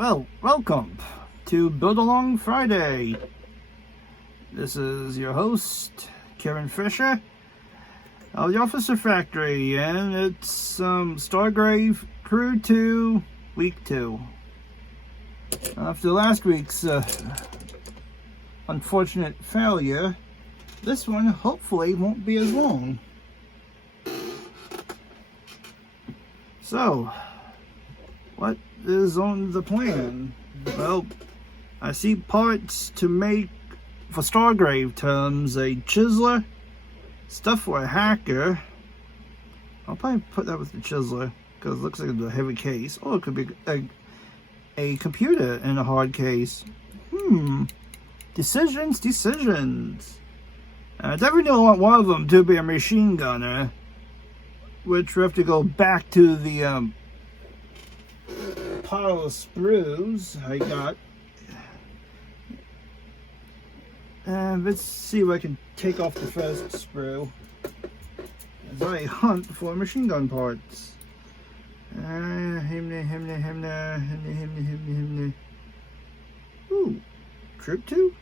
Well, welcome to Build Along Friday. This is your host, Karen Fisher, of the Officer Factory, and it's Stargrave Crew 2, Week 2. After last week's unfortunate failure, this one hopefully won't be as long. So, what is on the plan? Well, I see parts to make, for Stargrave terms, a chiseler, stuff for a hacker. I'll probably put that with the chiseler, because it looks like it's a heavy case. Or it could be a computer in a hard case. Decisions. I definitely don't want one of them to be a machine gunner, which we have to go back to the pile of sprues I got. Let's see if I can take off the first sprue as I hunt for machine gun parts. Ooh, Troop 2?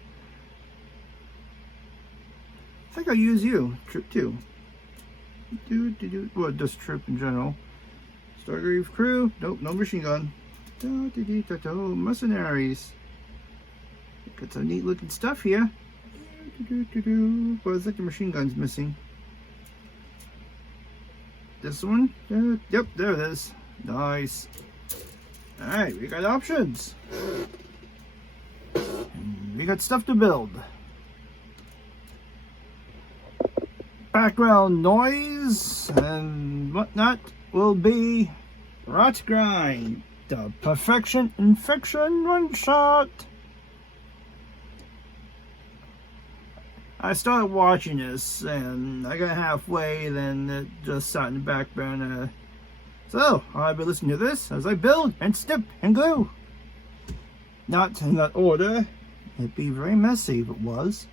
I think I'll use you, Troop 2. Well, just Troop in general. Stargrave Crew, nope, no machine gun. Mercenaries. Got some neat looking stuff here. But I think the machine gun's missing. This one? Yep, there it is. Nice. Alright, we got options. And we got stuff to build. Background noise and whatnot will be Rot Grind, the Perfection Infection one shot. I started watching this and I got halfway, then it just sat in the back burner. So I'll be listening to this as I build and snip and glue. Not in that order. It'd be very messy if it was.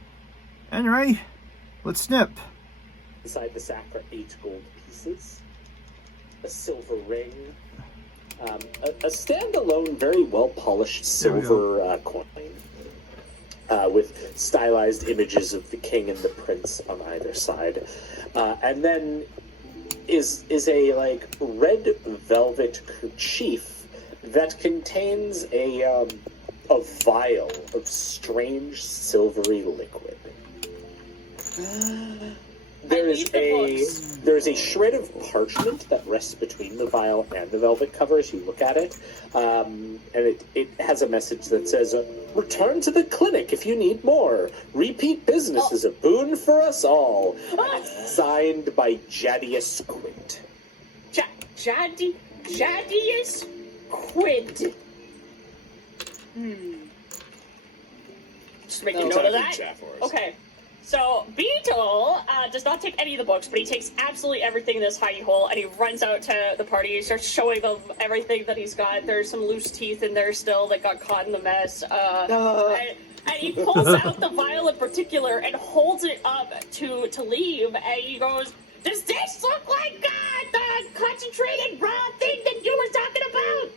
Anyway, let's snip. Inside the sack are 8 gold pieces, a silver ring, a standalone, very well-polished silver coin with stylized images of the king and the prince on either side, and then is a red velvet kerchief that contains a vial of strange silvery liquid. There's a shred of parchment that rests between the vial and the velvet cover as you look at it, and it has a message that says, "Return to the clinic if you need more. Repeat business is a boon for us all." And it's signed by Jadius Quint. Jadius Quint. Just make a note of that. Okay. So, Beetle does not take any of the books, but he takes absolutely everything in this hidey hole, and he runs out to the party. He starts showing them everything that he's got. There's some loose teeth in there still that got caught in the mess. And he pulls out the vial in particular and holds it up to leave, and he goes, "Does this look like the concentrated raw thing that you were talking about?"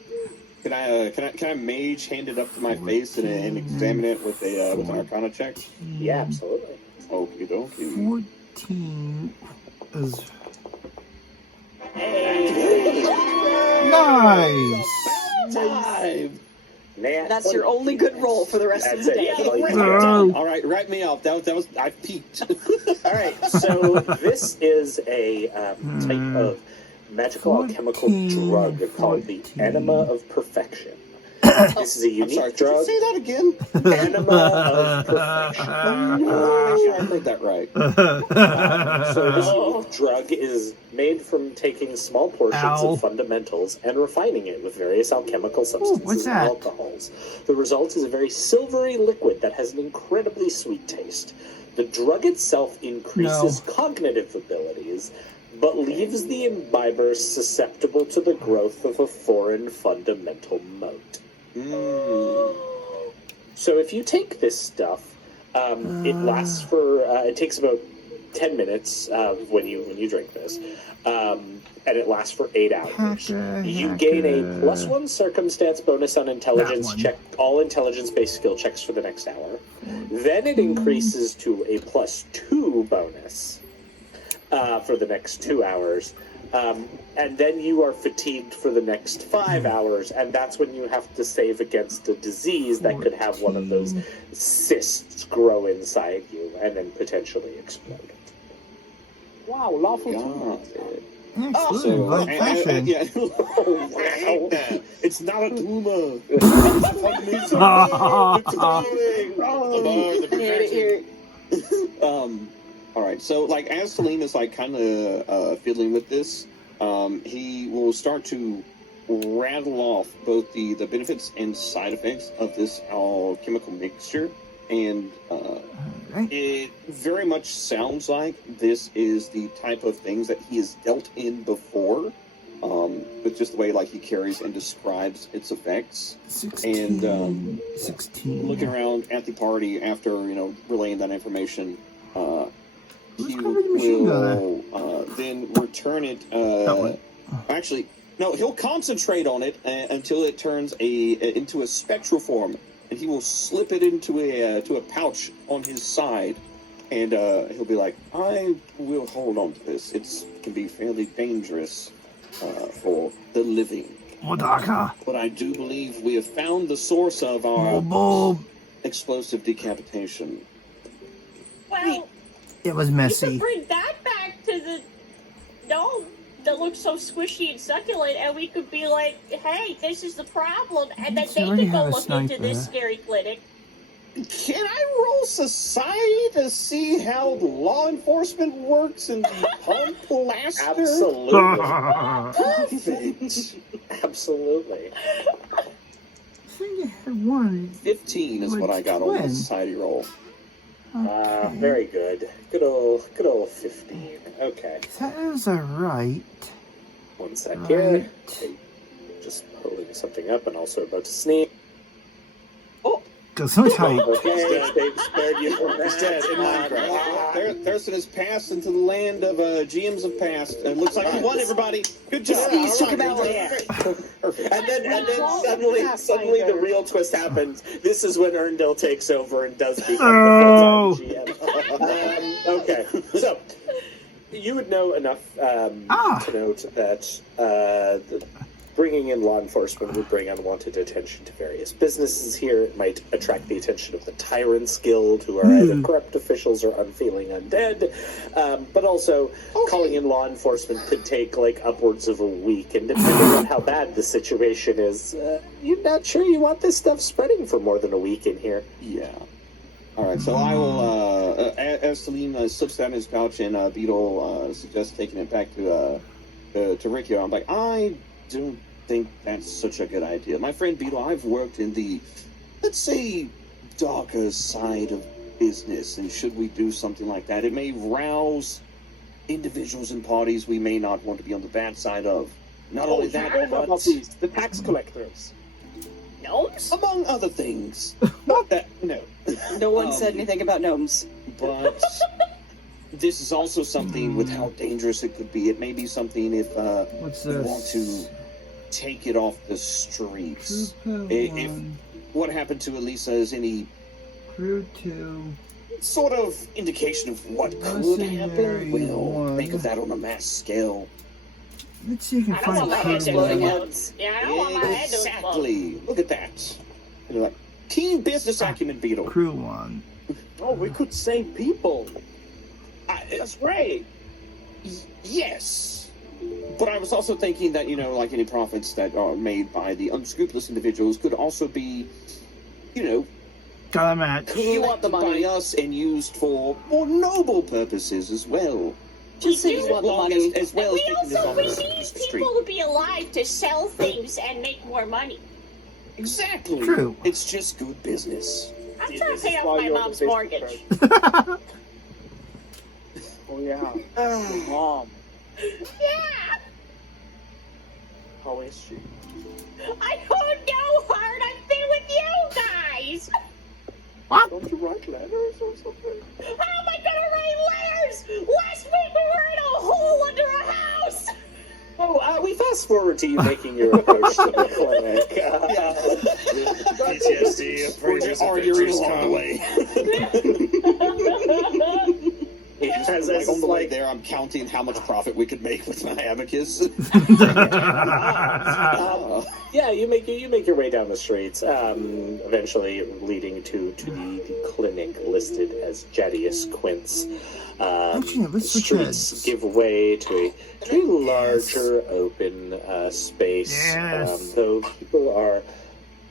Can I mage hand it up to my face and examine it with an Arcana check? Yeah, absolutely. Okie dokie. 14 is... Hey. Nice! Time. That's your only good roll for the rest of the day. All right, write me up. That was I peaked. All right, so this is a type of magical alchemical drug called the Enema of Perfection. This is a unique drug. Say that again. Enema of Perfection. I heard that right. So this unique drug is made from taking small portions of fundamentals and refining it with various alchemical substances and alcohols. The result is a very silvery liquid that has an incredibly sweet taste. The drug itself increases cognitive abilities, but leaves the imbiber susceptible to the growth of a foreign fundamental mote. So if you take this stuff, it lasts for, it takes about 10 minutes when you drink this, and it lasts for 8 hours. You gain a +1 circumstance bonus on intelligence check, all intelligence-based skill checks for the next hour. Then it increases to a +2 bonus for the next 2 hours. And then you are fatigued for the next 5 hours, and that's when you have to save against a disease that could have one of those cysts grow inside you and then potentially explode. Wow, lawful God. Excellent, like fashion. Yeah. Wow. It's not a tumor. It's all right. So, like, as Salim is like kind of fiddling with this, he will start to rattle off both the benefits and side effects of this alchemical mixture, and it very much sounds like this is the type of things that he has dealt in before, with just the way like he carries and describes its effects. 16. And 16. looking around at the party after relaying that information, he will then return it. Actually, no, he'll concentrate on it until it turns into a spectral form, and he will slip it into a pouch on his side, and he'll be like, "I will hold on to this. It can be fairly dangerous for the living. But I do believe we have found the source of our explosive decapitation." Well, it was you messy. could bring that back to the gnome that looks so squishy and succulent, and we could be like, "Hey, this is the problem," and then they could go look into this scary clinic. Can I roll society to see how law enforcement works in the pump blaster? Absolutely. Perfect. Absolutely. I think I had one. 15 is what I got on the society roll. Very good. Good old 15. Okay. That is alright. 1 sec here. Just pulling something up and also about to sneeze. Oh! Cause so tight. Okay, they spared you from that. He's dead in Minecraft. Thurston has passed into the land of GMs have passed. And it looks like he won, everybody. Good job. Perfect. And then suddenly the real twist happens. This is when Erndaleks over and does become the full-time GM. Okay, so you would know enough to note that bringing in law enforcement would bring unwanted attention to various businesses here. It might attract the attention of the Tyrants Guild, who are either corrupt officials or unfeeling undead. But also, calling in law enforcement could take like upwards of a week, and depending on how bad the situation is, you're not sure you want this stuff spreading for more than a week in here. Yeah. All right, so I will, as Salim slips down his pouch and Beetle suggests taking it back to Ricky, I'm like, I don't think that's such a good idea. My friend Beetle, I've worked in the, let's say, darker side of business, and should we do something like that, it may rouse individuals and parties we may not want to be on the bad side of. Not only that, but the tax collectors. Gnomes? Among other things. Not that, no. No one said anything about gnomes. But this is also something with how dangerous it could be. It may be something if we want to take it off the streets. If what happened to Elisa is any sort of indication of what could happen, we'll think of that on a mass scale. Let's see if I can find exploding heads. Yeah, I don't want my head to explode. Exactly. Look at that. You're like, team business acumen, Beetle. Crew one. Oh, we could save people. That's great. Yes. But I was also thinking that, like any profits that are made by the unscrupulous individuals could also be, Got a match. You want the money. by us and used for more noble purposes as well. Just say you want the money. As well We as taking this also on we the need street. people to be alive to sell things and make more money. Exactly. True. It's just good business. I'm trying to pay off my mom's mortgage. Oh yeah. Mom. Yeah! How is she? I don't know, Hart. I've been with you guys. Don't you write letters or something? How am I gonna write players! Last week we were in a hole under a house! Oh, we fast forward to you making your approach to the clinic. PTSD of previous adventures along the way. Like on the way there, I'm counting how much profit we could make with my abacus. Yeah, you make your way down the streets, eventually leading to the clinic listed as Jadius Quince. Actually, let's switch Streets heads. give way to a larger open space, Yes. though people are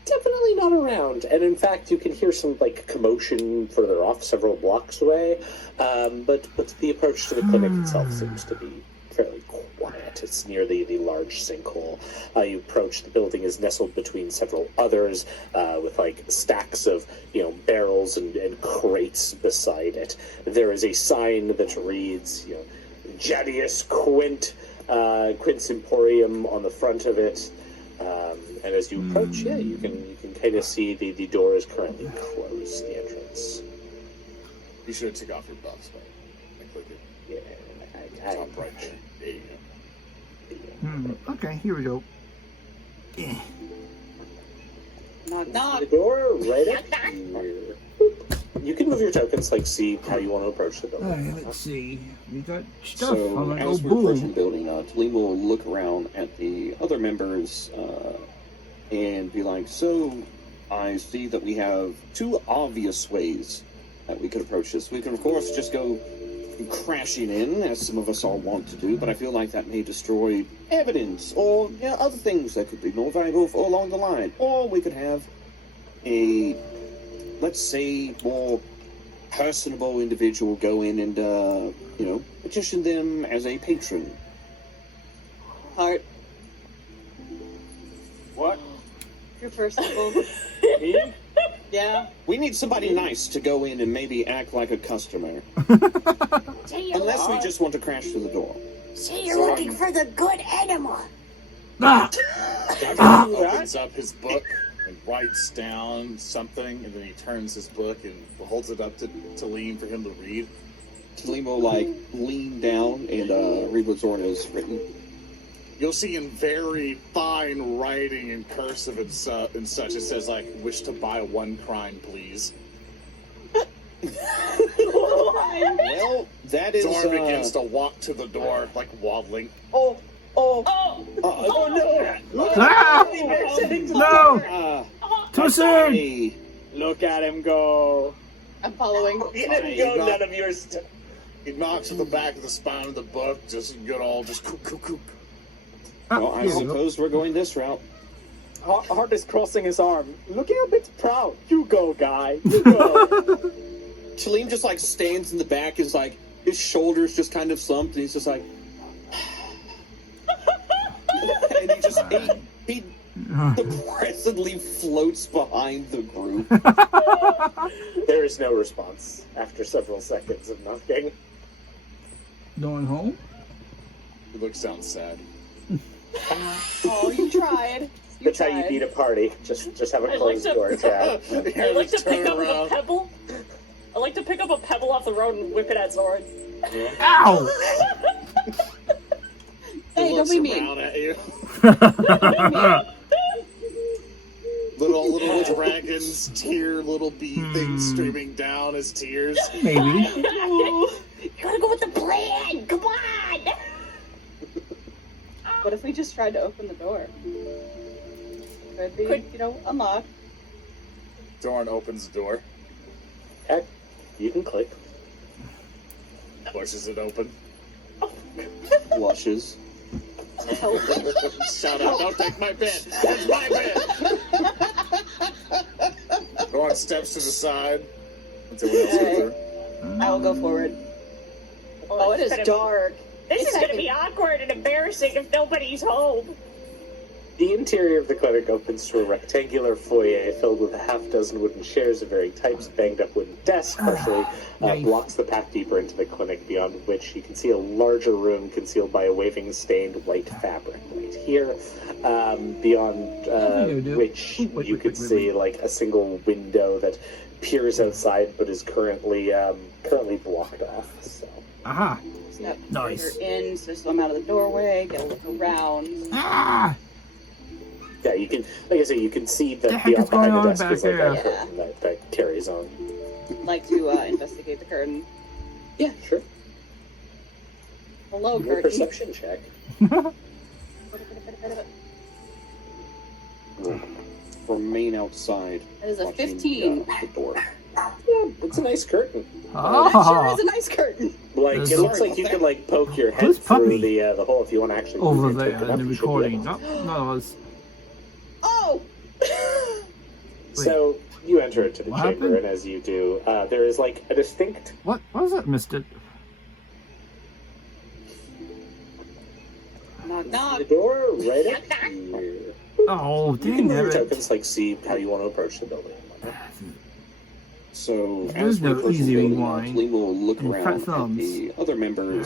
definitely not around. And in fact, you can hear some commotion further off, several blocks away. But the approach to the clinic itself seems to be fairly quiet. It's near the large sinkhole. You approach, the building is nestled between several others, with stacks of barrels and crates beside it. There is a sign that reads Jadius Quince Emporium on the front of it. And as you approach, you can kind of see the door is currently closed, the entrance. You should have took off your buffs, but I click it. Yeah, Top right there. There you go. Okay, here we go. Knock, The knock. door right up here. You can move your tokens, see how you want to approach the building. Alright, let's see. We got stuff. So I'm like, as oh, we're approaching boom. the building, Talim will look around at the other members and be like, so I see that we have two obvious ways that we could approach this. We can, of course, just go crashing in, as some of us all want to do, but I feel like that may destroy evidence or other things that could be more valuable along the line. Or we could have a, let's say, more personable individual go in and, petition them as a patron. Heart. What? You're first of all. Me? Yeah. We need somebody nice to go in and maybe act like a customer. Unless we just want to crash through the door. So you're looking for the good animal. Ah! Opens up his book and writes down something, and then he turns his book and holds it up to Talim for him to read. Talim will, lean down and read what Zorn has written. You'll see in very fine writing in cursive and such, it says, wish to buy one crime, please. Well, that is, Zorn begins to walk to the door, waddling. Oh no! Ah! No! Too soon! Hey, Look at him go! I'm following. You didn't go none of your stuff. He knocks at the back of the spine of the book, just good old, cook. well, I Here we go. suppose we're going this route. Hart is crossing his arm, looking a bit proud. You go, guy. You go. Talim just, stands in the back, his his shoulders just kind of slumped, and he's just and he just, he depressedly floats behind the group. There is no response after several seconds of knocking. Going home? He looks down sad. Oh, you tried. That's how you beat a party. Just have a I'd like closed to- door trap. I like to pick up a around. pebble. I like to pick up a pebble off the road and whip it at Zorn. Ow! Hey, don't Looks be mean. around at you. little dragons, little bee things streaming down as tears. Maybe. You gotta go with the plan. Come on. What if we just tried to open the door? Could be, unlocked. Dorn opens the door, Heck, you can click. pushes it open. Blushes. Shout out, don't take my bed. That's my bed. Dorn steps to the side until we else goes through. I will go forward. Oh, it is dark. This It's is gonna like- be awkward and embarrassing if nobody's home. The interior of the clinic opens to a rectangular foyer filled with a half dozen wooden chairs of varying types. A banged up wooden desk partially blocks the path deeper into the clinic, beyond which you can see a larger room concealed by a waving stained white fabric right here. Beyond which you could see a single window that peers outside, but is currently blocked off. So. Aha. Step Nice. further in, so swim out of the doorway, get a look around. Ah! Yeah, you can, like I say, you can see that The heck is behind going the on desk back is like there? a curtain that carries on. Like to investigate the curtain. Yeah, sure. Hello, Your curtain. perception check. Remain outside. That is a watching 15. The door. Yeah, it's a nice curtain. That sure Ah! is a nice curtain. Like There's it looks sorry like you about could that. like poke your head Who's through puppy? the hole if you want to actually move Over your there token in up, the you should be able recording. to. No, no, it was... Oh! So you enter into the What chamber, happened? and as you do, there is like a distinct. What was it, Mister? Knock, The knock. door right up here. Oh, You can dang move your it. tokens, like see how you want to approach the building. So There's as we no approach the easy building, rewind. Lee will look And around fat at thumbs. the other members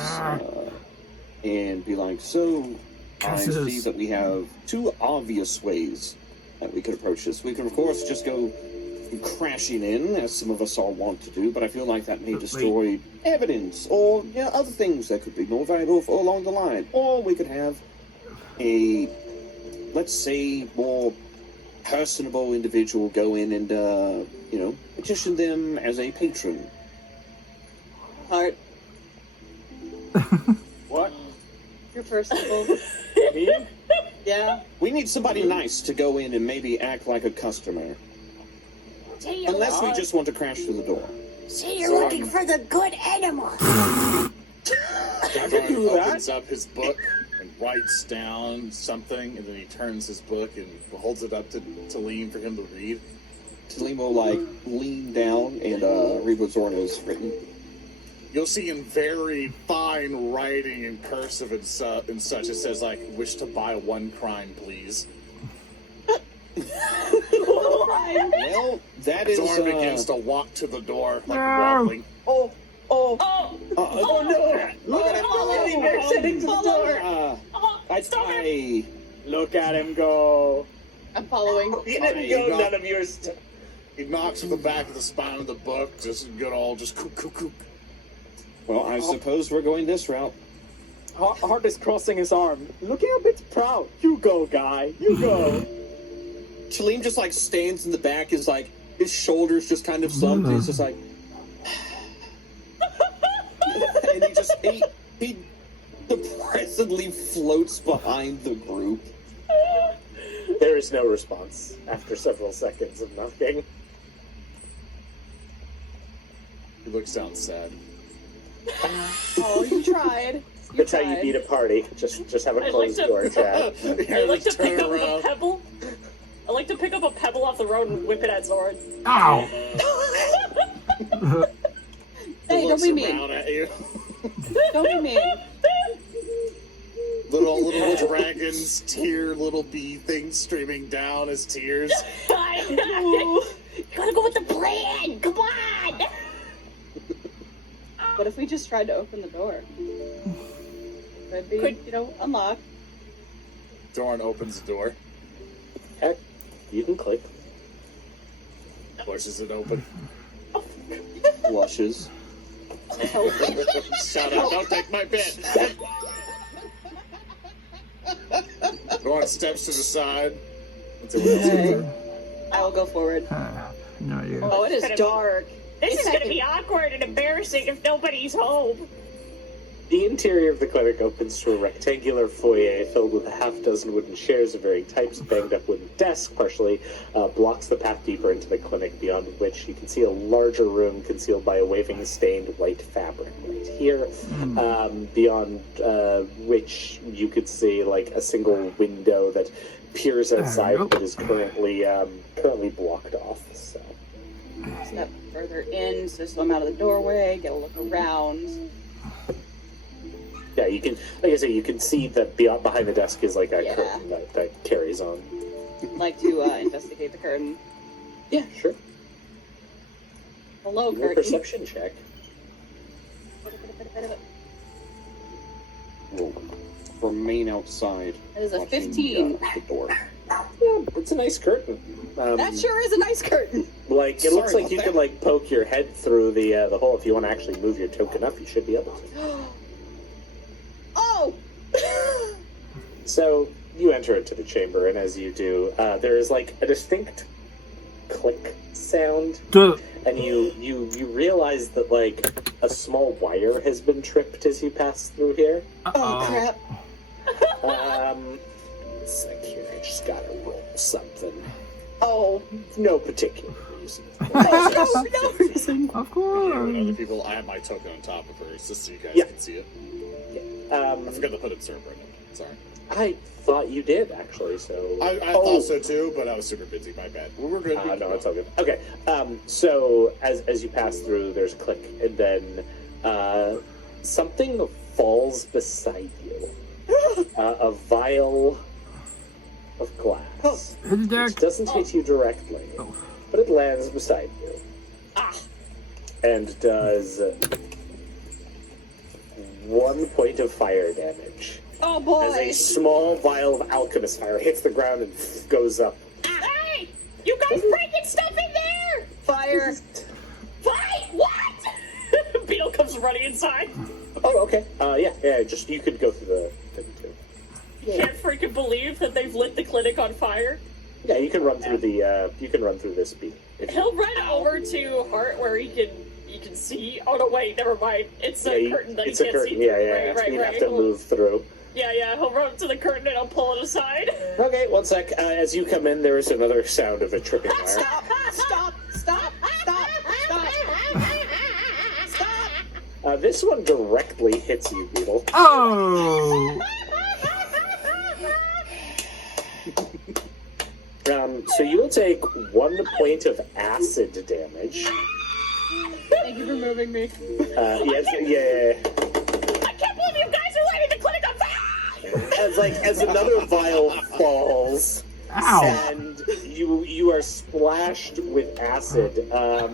and be like, "So I Curses. see that we have two obvious ways that we could approach this. We could, of course, just go crashing in, as some of us all want to do, but I feel like that may destroy evidence or other things that could be more valuable for along the line. Or we could have a, let's say, more personable individual go in and, petition them as a patron." Heart, What? you're personable. Me? Yeah. We need somebody nice to go in and maybe act like a customer. Say you're, Unless we just want to crash through the door. say you're looking for the good animal. Dorn opens up his book and writes down something, and then he turns his book and holds it up to Lean for him to read. Talim will, lean down and read what Zorn has written. You'll see in very fine writing in cursive and such, it says, wish to buy one crime, please. Well, that is, Dorn begins to walk to the door, No. wobbling. Oh, Oh! oh no! Look at him Oh, go! we're sitting to the door. Stop it! I Look at him go. I'm following. You didn't go, none of yours. He knocks at the back of the spine of the book, just good old, just kook, kook, kook. Well, I suppose we're going this route. Hart is crossing his arm, looking a bit proud. You go, guy. You go. Talim just, stands in the back, his shoulders just kind of slumped, and he's just like... and he depressedly floats behind the group. There is no response after several seconds of knocking. He looks down sad. Oh, you tried. That's how you beat a party. Just have a I'd closed like to- door chat. I like to pick up a around. pebble. I like to pick up a pebble off the road and whip it at Zorn. Ow! Hey, don't be mean. Around at you. Don't be mean. Little dragon's tear, little bee thing streaming down as tears. You gotta go with the plan. Come on. What if we just tried to open the door? Could be, unlock. Dorn opens the door, Heck, you can click. pushes it open. Blushes. Shut up, don't take my bit. Dorn steps to the side. Let's see what else Okay. is there. I will go forward. No, you. Oh, it is dark. This is gonna be awkward and embarrassing if nobody's home. The interior of the clinic opens to a rectangular foyer filled with a half dozen wooden chairs of varying types. A banged up wooden desk partially blocks the path deeper into the clinic, beyond which you can see a larger room concealed by a waving stained white fabric right here, beyond which you could see a single window that peers outside but is currently blocked off. So. Step further in, so swim out of the doorway, get a look around. Yeah, you can, like I say, you can see that behind the desk is a Yeah. curtain that carries on. Like to investigate the curtain. Yeah, sure. Hello, Your curtain. perception check. Will remain outside. That is a watching, 15. The door. Yeah, it's a nice curtain. That sure is a nice curtain. Like, it looks like you can, like, poke your head through the hole. If you want to actually move your token up, you should be able to. Oh! So, you enter into the chamber, and as you do, there is, like, a distinct click sound. And you realize that, like, a small wire has been tripped as you pass through here. Oh, crap. It's like, here, I just gotta roll something. Oh, no particular reason. No reason. Of course. Other people, I have my token on top of hers, just so you guys can see it. Yeah. I forgot to put it server in it. Sorry. I thought you did, actually, so... I thought so too, but I was super busy, my bad. We're good. No, it's all good. Okay, so as you pass through, there's a click, and then something falls beside you. A vial of glass. It doesn't hit you directly, but it lands beside you. And does 1 point of fire damage. Oh boy! As a small vial of alchemist fire hits the ground and goes up. Hey! You guys breaking stuff in there! Fire. Fight! What? Beetle comes running inside. Oh, okay. Yeah, just, you could go through the thing too. Can't freaking believe that they've lit the clinic on fire. Yeah, you can run through this speed. He'll run over to Hart where he can see. Oh no, wait, never mind. It's a curtain that he can't see through. Yeah. Right. You have to move through. Yeah. He'll run up to the curtain and I'll pull it aside. Okay, 1 sec. As you come in, there is another sound of a tripping wire. Stop. This one directly hits you, Beetle. Oh! So you will take 1 point of acid damage. Thank you for moving me. Yes, yeah. I can't believe you guys are lighting the clinic on fire! As another vial falls, Ow. and you are splashed with acid. Ow.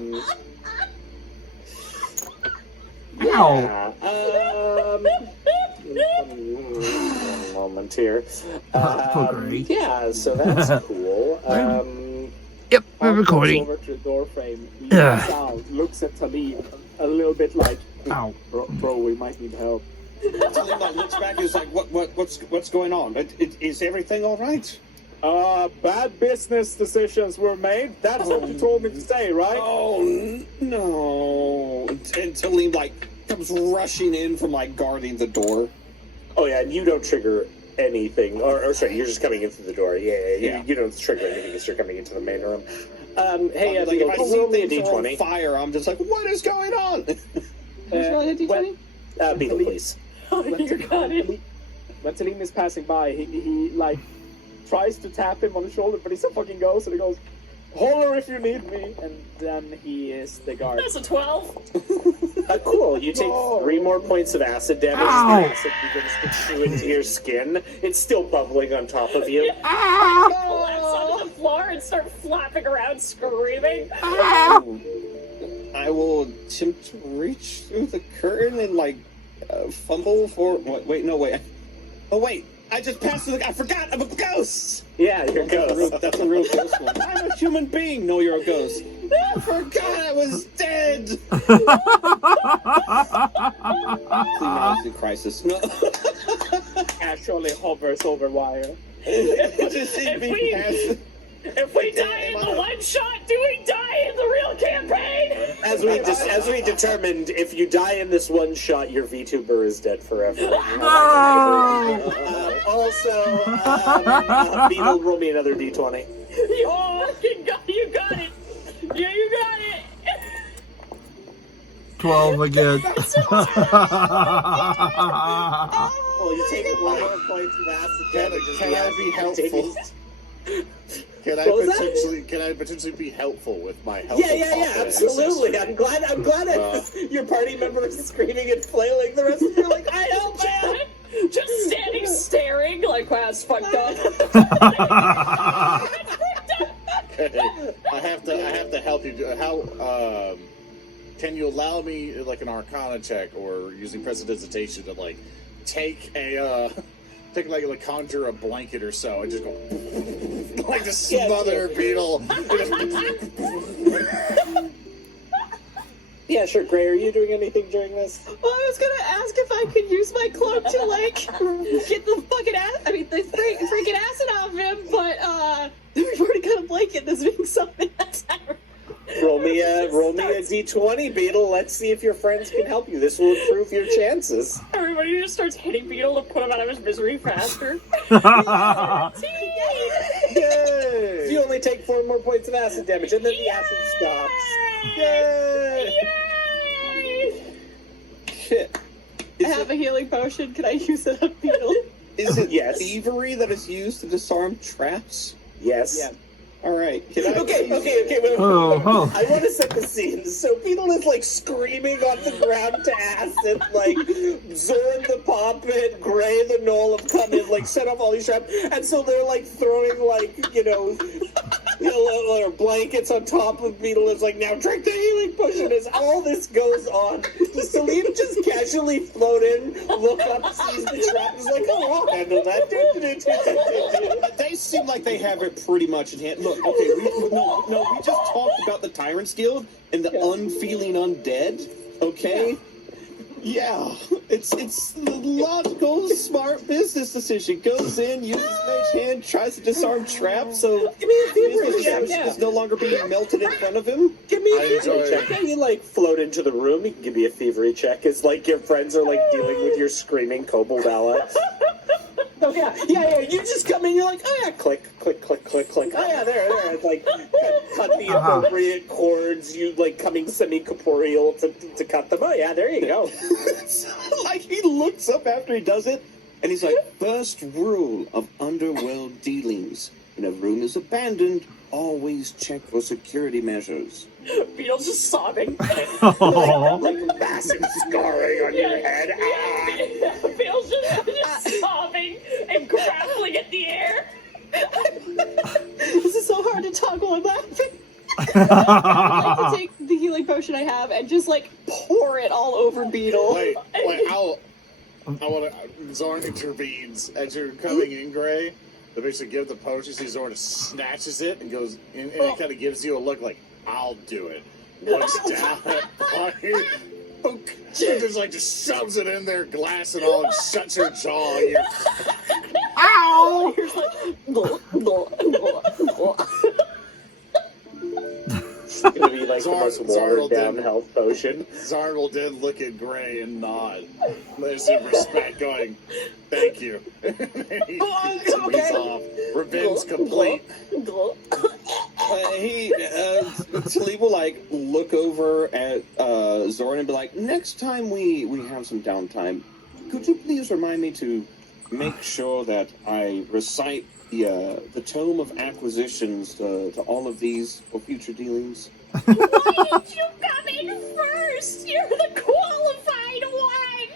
One moment here. Poor Gray. Yeah, so that's cool. Yep, we're recording. Over to the door frame, leans out, looks at Talib a little bit like, Ow. bro, we might need help. Talib looks back and is like, what's going on? Is everything all right? Bad business decisions were made. That's what you told me to say, right? Oh no! And Talib comes rushing in from guarding the door. Oh yeah, and you don't trigger anything, or sorry, you're just coming in through the door. Yeah. You don't trigger anything as you're coming into the main room. Hey, if I roll me a see things on d20. fire, I'm just like, what is going on? Who's rolling a d20? Beetle, please. You got it. When Talib is passing by, he tries to tap him on the shoulder, but he's a fucking ghost, and he goes, "Holler if you need me," and then he is the guard. That's a 12. Cool. You take 3 more points of acid damage. Ow. The acid begins to chew into your skin. It's still bubbling on top of you. Collapse onto the floor and start flapping around screaming. I will attempt to reach through the curtain and fumble for. Wait. Oh wait! I just passed through I forgot! I'm a ghost! Yeah, you're a ghost. That's a real ghost one. I'm a human being! No, you're a ghost. I forgot I was dead! Clean crisis. No. Actually hovers over wire. If we die in the one shot, do we die in the real campaign? As we determined, if you die in this one shot, your VTuber is dead forever. Beetle, roll me another d20. You got it. Yeah, you got it. 12 again. Well, you take 1 more point of acid damage. Can I be helpful? Can I potentially be helpful with my help? Yeah, absolutely. I'm glad your party member is screaming and flailing. The rest of you are like, I help you! Just standing staring like, wow, it's fucked up. I have to help you. How can you allow me an Arcana check or using prestidigitation to take pick like conjure a blanket or so and just go like to smother Beetle. Yeah, sure. Gray, are you doing anything during this? Well, I was gonna ask if I could use my cloak to like get the fucking the freaking acid off him, but we've already got a blanket that's being summoned. Roll me a d20, Beetle. Let's see if your friends can help you. This will improve your chances. Everybody just starts hitting Beetle to put him out of his misery faster. Yay! You only take 4 more points of acid damage, and then the acid stops. Yay! Shit. I have a healing potion. Can I use it on Beetle? Is it Yes. thievery that is used to disarm traps? Yes. Yeah. All right. Okay, wait. Oh. I want to set the scene. So Beetle is like screaming on the ground to acid, like Zorn the Poppet, Gray the Knoll have come in, like set up all these traps, and so they're like throwing like blankets on top of Beetle. It's like, now drink the healing potion. As all this goes on, does Salim just casually float in, look up, sees the trap, and is like, oh, I'll handle that. They seem like they have it pretty much in hand. Look, okay, we just talked about the Tyrant's Guild and the unfeeling undead, okay? Yeah, it's the logical, smart business decision. Goes in, uses Mage Hand, tries to disarm traps, so Give me a thievery check. is no longer being melted in front of him. Give me a thievery check. Yeah, you like float into the room. You can give me a thievery check. It's like your friends are like dealing with your screaming kobold allies. Oh yeah. You just come in. You're like, oh yeah, click. Oh yeah, there. It's like cut the appropriate chords. You like coming semi-corporeal to cut them. Oh yeah, there you go. Like he looks up after he does it, and he's like, first rule of underworld dealings: when a room is abandoned, always check for security measures. Beetle's just sobbing. Like massive scarring on your head. Beetle's just sobbing and grappling at the air. This is so hard to talk while I'm laughing. I'd like to take the healing potion I have and just like pour it all over Beetle. Wait, Zorn intervenes as you're coming in, Gray. They basically give the potion, so Zorn just snatches it and goes in, and it kind of gives you a look like, I'll do it. Looks down at fire. She just shoves it in there, glass and all, and shuts her jaw. And you're... Ow! Here's like, It's gonna be like the most watered down health potion. Zarn will then look at Gray and nod. There's some respect going, thank you. He's off. Revenge complete. Talib will like look over at Zorn and be like, next time we have some downtime, could you please remind me to make sure that I recite the Tome of Acquisitions to all of these for future dealings? Why did you come in first? You're the qualified one!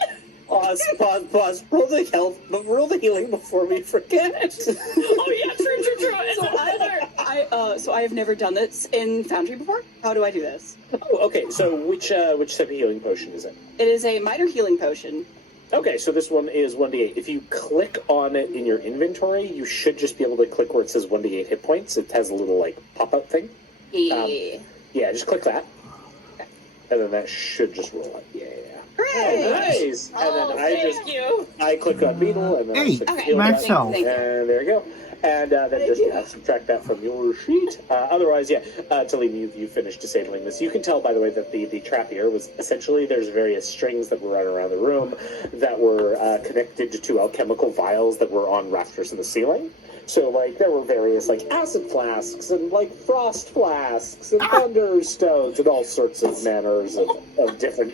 Pause. Roll the healing before we forget. oh yeah, true. So I have never done this in Foundry before. How do I do this? Oh, okay. So which type of healing potion is it? It is a minor healing potion. Okay, so this one is 1d8. If you click on it in your inventory, you should just be able to click where it says 1d8 hit points. It has a little like pop-up thing. Yeah. Yeah, just click that. And then that should just roll up. Yeah. Hooray! Nice! And then I click on Beetle, and then I click Hey, heal max down, health. and there you go. And then just subtract that from your sheet. Otherwise, Talim, you finished disabling this. You can tell, by the way, that the trap here was essentially there's various strings that were running around the room that were connected to alchemical vials that were on rafters in the ceiling. So, like, there were various, like, acid flasks and, like, frost flasks and thunderstones and all sorts of manners of different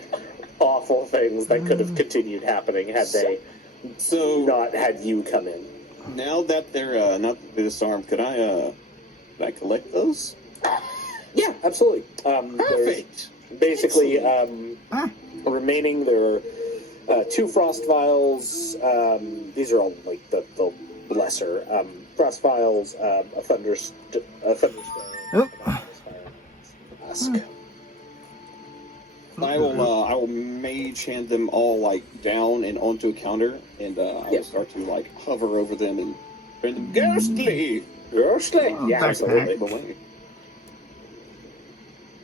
awful things that could have continued happening had they not had you come in. Now that they're not disarmed, could I collect those? Yeah, absolutely. Perfect. Basically, remaining there are 2 frost vials. These are all like the lesser frost vials. A thunderstone. Oh. Flask. I will mage hand them all like down and onto a counter, and I will start to like hover over them and turn them ghostly. Yeah, absolutely. Away.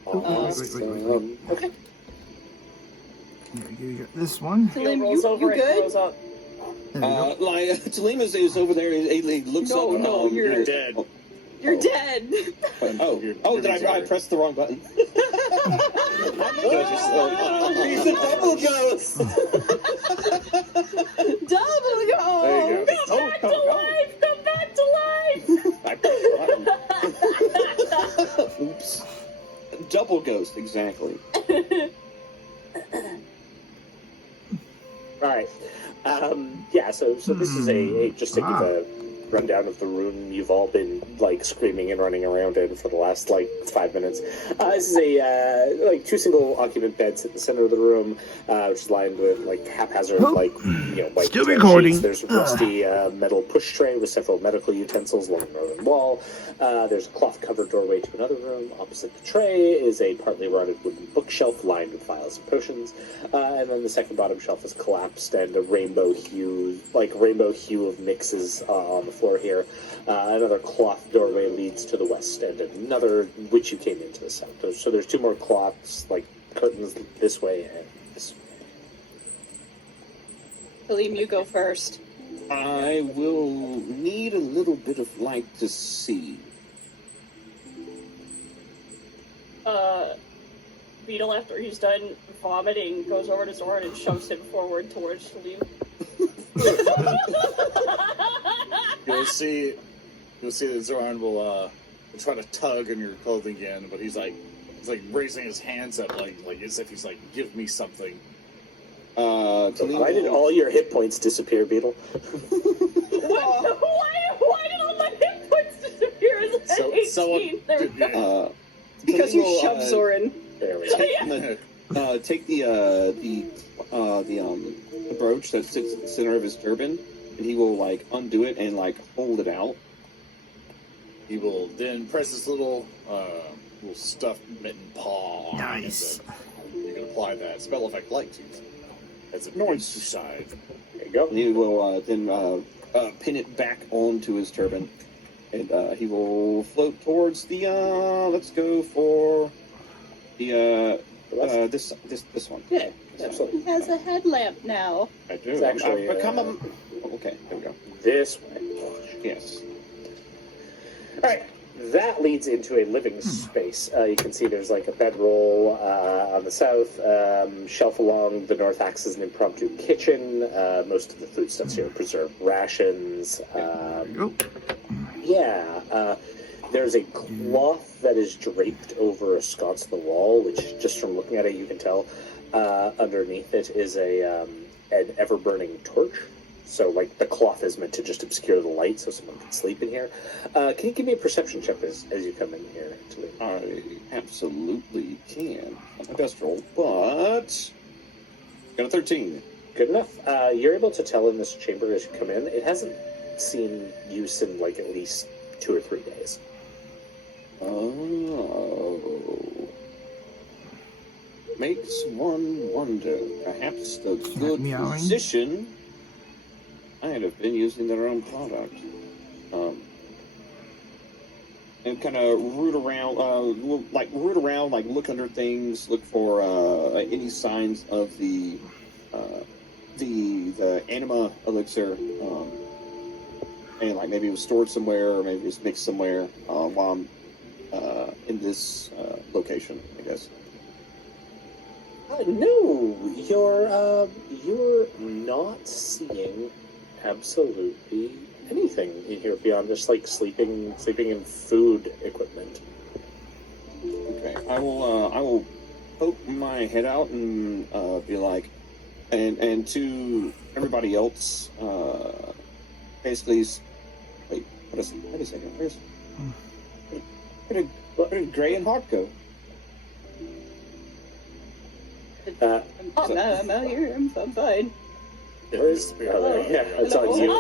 Awesome. Okay. You got this one. Talim, rolls over you and good? throws up. There we go. Like Talim is over there. He looks up. No, you're dead. You're dead. Did I press the wrong button? He's a double ghost. Double go. There you go. Come back to life! Come back to life! I pressed the button. Oops. Double ghost, exactly. All right. So this is a just to give a rundown of the room you've all been like screaming and running around in for the last like 5 minutes. This is a like 2 single occupant beds at the center of the room, which is lined with like haphazard white Still recording. sheets. There's a rusty metal push tray with several medical utensils along the northern wall. There's a cloth-covered doorway to another room. Opposite the tray is a partly rotted wooden bookshelf lined with vials and potions. And then the second bottom shelf is collapsed, and a rainbow hue of mixes on the floor here. Another cloth doorway leads to the west, and another which you came into the south. So there's 2 more cloths, like curtains this way and this way. Talim, you go first. I will need a little bit of light to see. Beetle, after he's done vomiting, goes over to Zoran and shoves him forward towards Talim. You'll see that Zoran will try to tug on your clothing again, but he's like raising his hands up like as if he's like, give me something. Why did all your hit points disappear, Beetle? Why did all my hit points disappear as Because you shoved Zoran. There we go. Take the brooch that sits at the center of his turban, and he will like undo it and like hold it out. He will then press his little stuffed mitten paw on Nice. it. You can apply that spell effect light to it. As a Nice. side. There you go. And he will then pin it back onto his turban, and he will float towards the. Let's go for the this one. Yeah, Absolutely. he has a headlamp now. I do. It's actually, I've become a. Okay, there we go. This way. Yes. All right. That leads into a living space. You can see there's like a bedroll on the south. Shelf along the north acts as an impromptu kitchen. Most of the foodstuffs here are preserved rations. There's a cloth that is draped over a sconce in the wall, which just from looking at it you can tell underneath it is an ever-burning torch. So, like, the cloth is meant to just obscure the light so someone can sleep in here. Can you give me a perception check as you come in here? I absolutely can. Not my best roll, but got a 13. Good enough. You're able to tell in this chamber as you come in, it hasn't seen use in, like, at least 2 or 3 days. Oh. Makes one wonder. Perhaps the good Meowing. physician might have been using their own product. And kind of root around, look under things, look for any signs of the anima elixir, and like maybe it was stored somewhere, or maybe it was mixed somewhere while I'm in this location, I guess. No, you're not seeing absolutely anything in here beyond just like sleeping in food equipment. Okay, I will poke my head out and be like, and to everybody else, basically, wait a second, where did Gray and Hawk go? I'm out here. I'm fine. It's on you.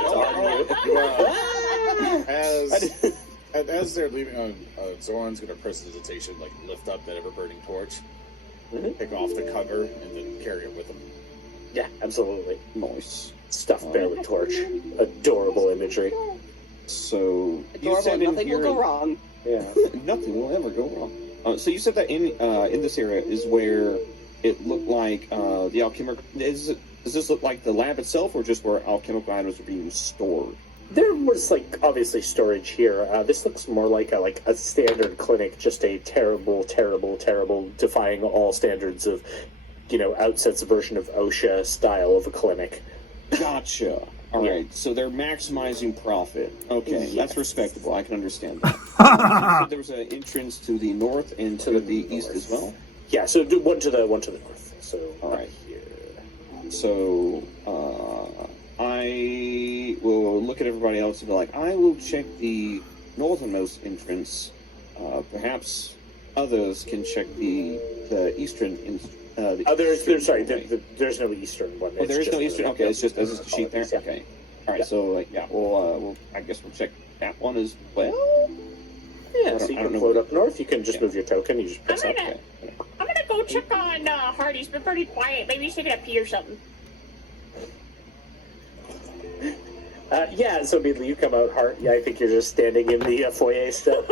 As they're leaving, Zoran's gonna press his hesitation, like lift up that ever-burning torch, pick off the cover and then carry it with them. Yeah, absolutely. Nice. Stuffed bear with torch. Adorable imagery. So you Adorable, said in nothing here, will go wrong. Yeah. nothing will ever go wrong. So you said that in this area is where it looked like the alchemical. Does this look like the lab itself, or just where alchemical items are being stored? There was like obviously storage here. This looks more like a standard clinic, just a terrible, defying all standards of, Outset's version of OSHA style of a clinic. Gotcha. All right, so they're maximizing profit. Okay, Yes. that's respectable. I can understand that. So there was an entrance to the north and to the east as well. Yeah, so do one to the north. So All right. here. So I will look at everybody else and be like, I will check the northernmost entrance. Perhaps others can check the eastern. There's no eastern one. Oh, there is no eastern. Okay, it's just there's a sheet there. Yeah. Okay. All right. So we'll I guess we'll check that one as well. Yeah, so you can float up north. You can just move your token. You just press up. I'm gonna go check on Hardy. He's been pretty quiet. Maybe he's taking a pee or something. Yeah, so immediately you come out, Hart. Yeah, I think you're just standing in the foyer still.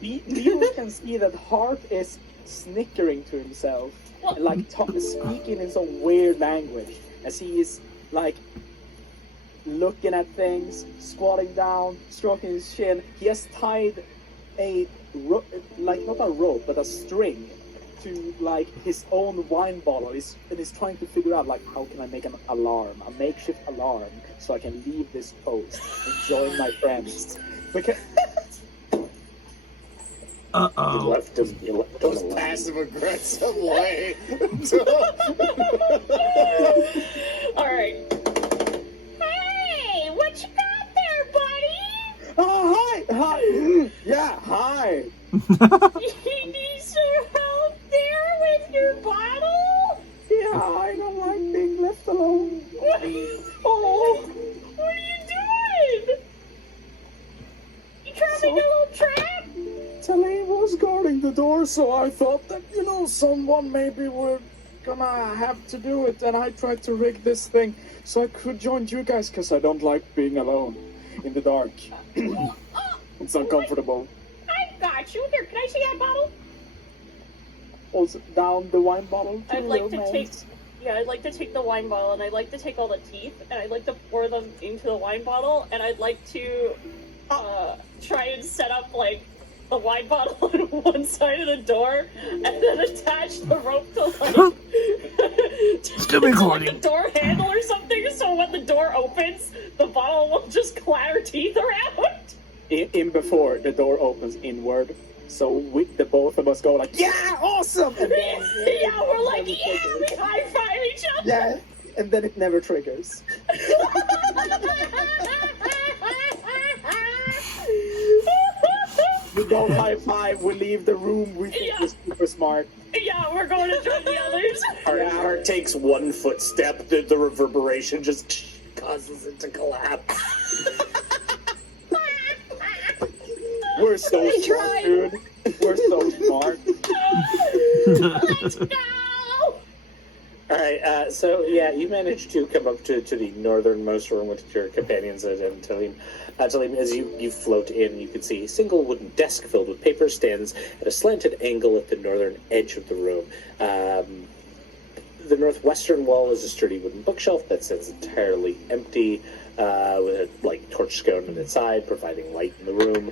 Viewers can see that Hart is snickering to himself, like speaking in some weird language, as he is like looking at things, squatting down, stroking his chin. He has tied a not a rope, but a string to like his own wine bottle. And he's trying to figure out like how can I make an alarm, a makeshift alarm, so I can leave this post and join my friends. Because You left him alone. Passive aggressive way. Alright. Hey, what you got there, buddy? oh hi, yeah, hi. You need some help there with your bottle? Yeah, I don't like being left alone. Oh, what are you doing? You trying to make a little trap? Celine was guarding the door, so I thought that, someone maybe were gonna have to do it, and I tried to rig this thing so I could join you guys, because I don't like being alone in the dark. It's uncomfortable. I got you. Here, can I see that bottle? Also, down the wine bottle. I'd like to take the wine bottle, and I'd like to take all the teeth, and I'd like to pour them into the wine bottle, and I'd like to try and set up like the wine bottle on one side of the door, and then attach the rope to Still recording. like the door handle or something, so when the door opens, the bottle will just clatter teeth around. In before the door opens inward, so the both of us go like, yeah, awesome! And then, Yeah, we're like, yeah, we high five each other. yeah, and then it never triggers. We don't high five, we leave the room, we think we're super smart. Yeah, we're going to join the others. Hart takes one footstep. The reverberation just causes it to collapse. We're so smart, dude. We're so smart. Let's go. All right, so you managed to come up to the northernmost room with your companions and Talim. Talim, as you float in, you can see a single wooden desk filled with paper stands at a slanted angle at the northern edge of the room. The northwestern wall is a sturdy wooden bookshelf that sits entirely empty, with a torch scone on its side, providing light in the room.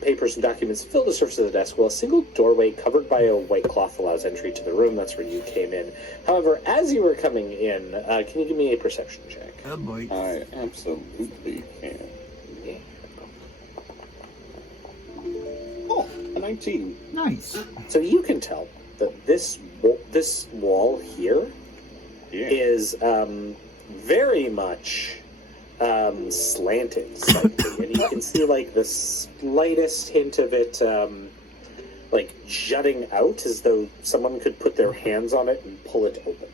Papers and documents fill the surface of the desk, while a single doorway covered by a white cloth allows entry to the room. That's where you came in. However, as you were coming in, can you give me a perception check? Oh boy. I absolutely can. Yeah. Oh, a 19. Nice. So you can tell that this wall here is very much slanted slightly, and you can see the slightest hint of it jutting out, as though someone could put their hands on it and pull it open.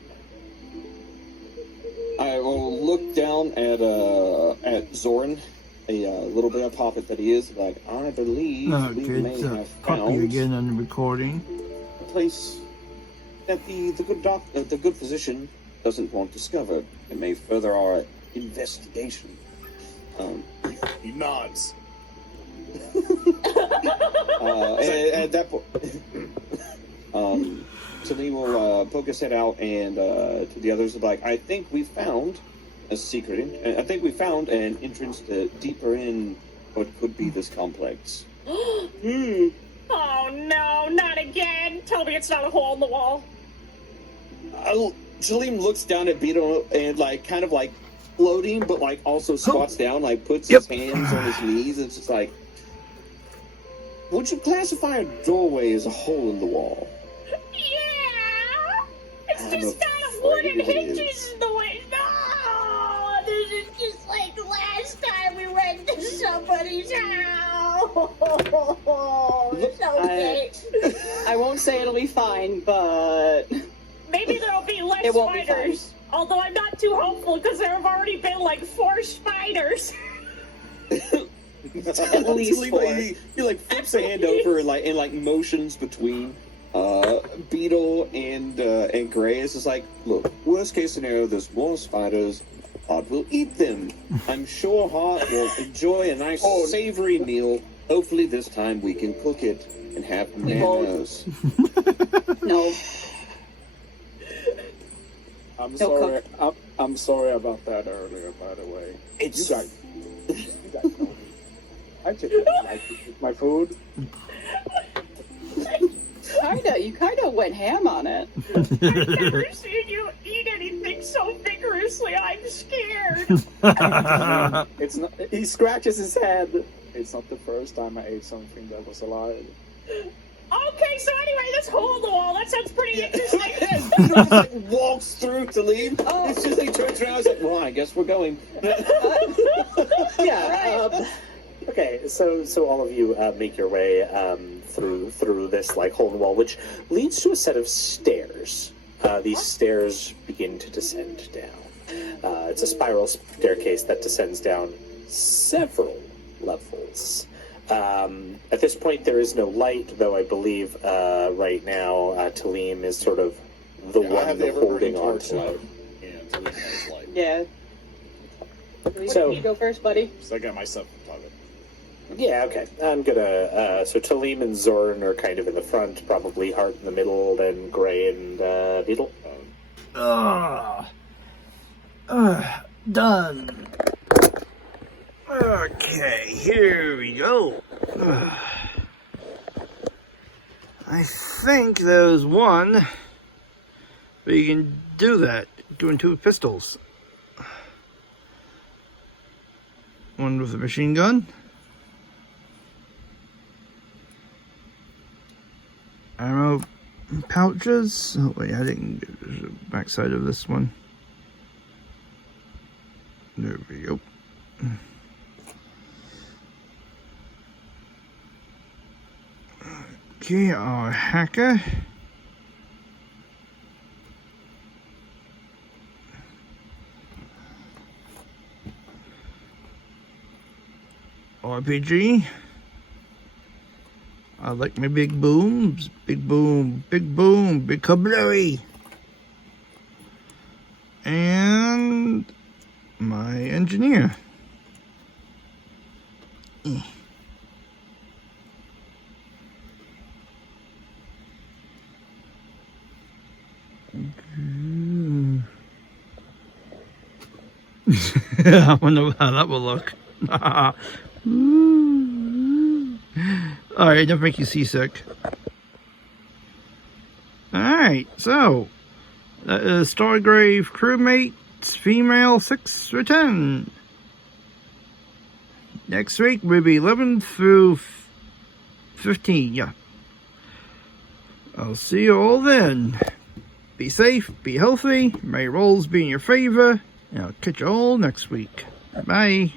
I will look down at Zoran, a little bit on top of it that he is, I believe we may It's a have puppy found again on the recording. place that the good physician doesn't want discovered. It may further our investigation. He nods. At that point, Talim will poke his head out and to the others, like, I think we found a secret. I think we found an entrance to deeper in what could be this complex. Oh no, not again! Tell me it's not a hole in the wall. Talim looks down at Beetle and, like, kind of like floating, but like also squats down, like puts his hands on his knees, and it's just like, would you classify a doorway as a hole in the wall? Yeah! It's just got wooden hinges in the way. No! This is just like last time we went to somebody's house. Okay. I won't say it'll be fine, but maybe there'll be less spiders. Although I'm not too hopeful because there have already been like 4 spiders. At least 4. He like flips a hand over and like motions between Beetle and Gray. It's just like, look, worst case scenario, there's more spiders. Hart will eat them. I'm sure Hart will enjoy a nice savory meal. Hopefully this time we can cook it and have manners. No. I'm sorry. I'm sorry about that earlier. By the way, you guys know me. I just like to eat my food. You kinda went ham on it. I've never seen you eat anything so vigorously. I'm scared. It's not. He scratches his head. It's not the first time I ate something that was alive. Okay, so anyway, this hole in the wall, that sounds pretty interesting. Beetle just like walks through to leave. It's just like turns around. It's like, well, I guess we're going. Okay, so all of you make your way through this like hole in the wall, which leads to a set of stairs. These stairs begin to descend down. It's a spiral staircase that descends down several levels. At this point, there is no light, though I believe right now Talim is sort of the one holding on to it. Yeah, Talim has light. Yeah. So you go first, buddy. So I got myself above it. Yeah, okay. I'm gonna. So Talim and Zorn are kind of in the front, probably Hart in the middle, then Gray and Beetle. Done. Okay, here we go. I think there's one, but you can do that doing 2 pistols. One with a machine gun. Ammo pouches. Oh wait, I didn't get the backside of this one. There we go. Okay, our hacker. RPG. I like my big booms. Big boom, big boom, big kablooey. And my engineer. I wonder how that will look. Alright, don't make you seasick. Alright, so that is Stargrave crewmates, female 6 or 10. Next week will be 11 through 15, yeah. I'll see you all then. Be safe, be healthy, may rolls be in your favor, and I'll catch you all next week. Bye.